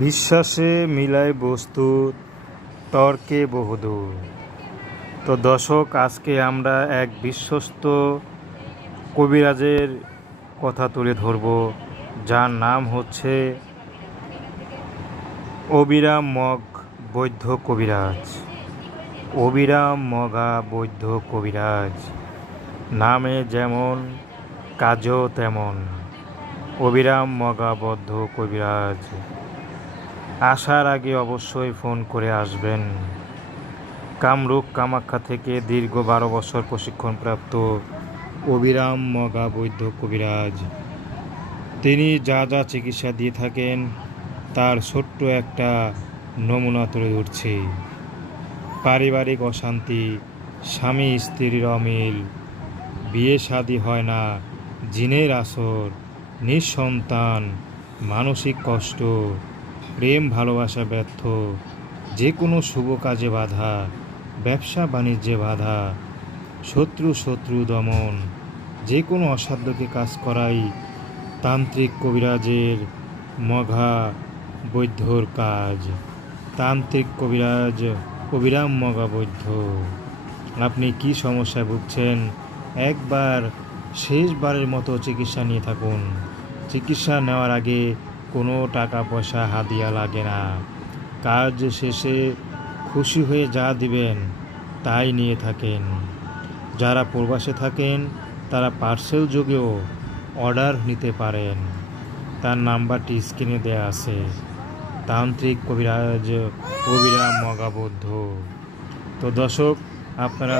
বিশ্বাসে মিলায় বস্তু, তর্কে বহুদূর। তো দর্শক, আজকে আমরা এক বিশ্বস্ত কবিরাজের কথা তুলে ধরব, যার নাম হচ্ছে অবিরাম মগ বৈদ্য কবিরাজ। অবিরাম মগা বৈদ্য কবিরাজ। নামে যেমন, কাজও তেমন। অবিরাম মগাবদ্ধ কবিরাজ। আসার আগে অবশ্যই ফোন করে আসবেন। কামরূপ কামাখ্যা থেকে দীর্ঘ বারো বছর প্রশিক্ষণপ্রাপ্ত অবিরাম মগা বৈদ্য কবিরাজ। তিনি যা যা চিকিৎসা দিয়ে থাকেন, তার ছোট্ট একটা নমুনা তুলে ধরছি। পারিবারিক অশান্তি, স্বামী স্ত্রীর অমিল, বিয়ে শাদী হয় না, জিনের আসর, নিঃসন্তান, মানসিক কষ্ট। প্রেম, ভালোবাসা, ব্যর্থ যে কোনো শুভ কাজে বাধা, ব্যবসা, বাণিজ্যে বাধা, শত্রু শত্রু দমন যে কোনো অসাধ্যকে কাজ করাই তান্ত্রিক কবিরাজের মঘা বৈদ্যর কাজ। তান্ত্রিক কবিরাজ কবিরাম মগা বৈদ্য আপনি কি সমস্যায় ভুগছেন? একবার, শেষবারের মতো চিকিৎসা নিয়ে থাকুন। চিকিৎসা নেওয়ার আগে কোনো টাকা পয়সা হাদিয়া লাগে না। কাজ শেষে খুশি হয়ে যা দিবেন, তাই নিয়ে থাকেন। যারা প্রবাসে থাকেন, তারা পার্সেল যোগেও অর্ডার নিতে পারেন। তার নাম্বারটি স্ক্রিনে দেওয়া আছে। তান্ত্রিক কবিরাজ অবিরাম মগাবদ্ধ। তো দর্শক, আপনারা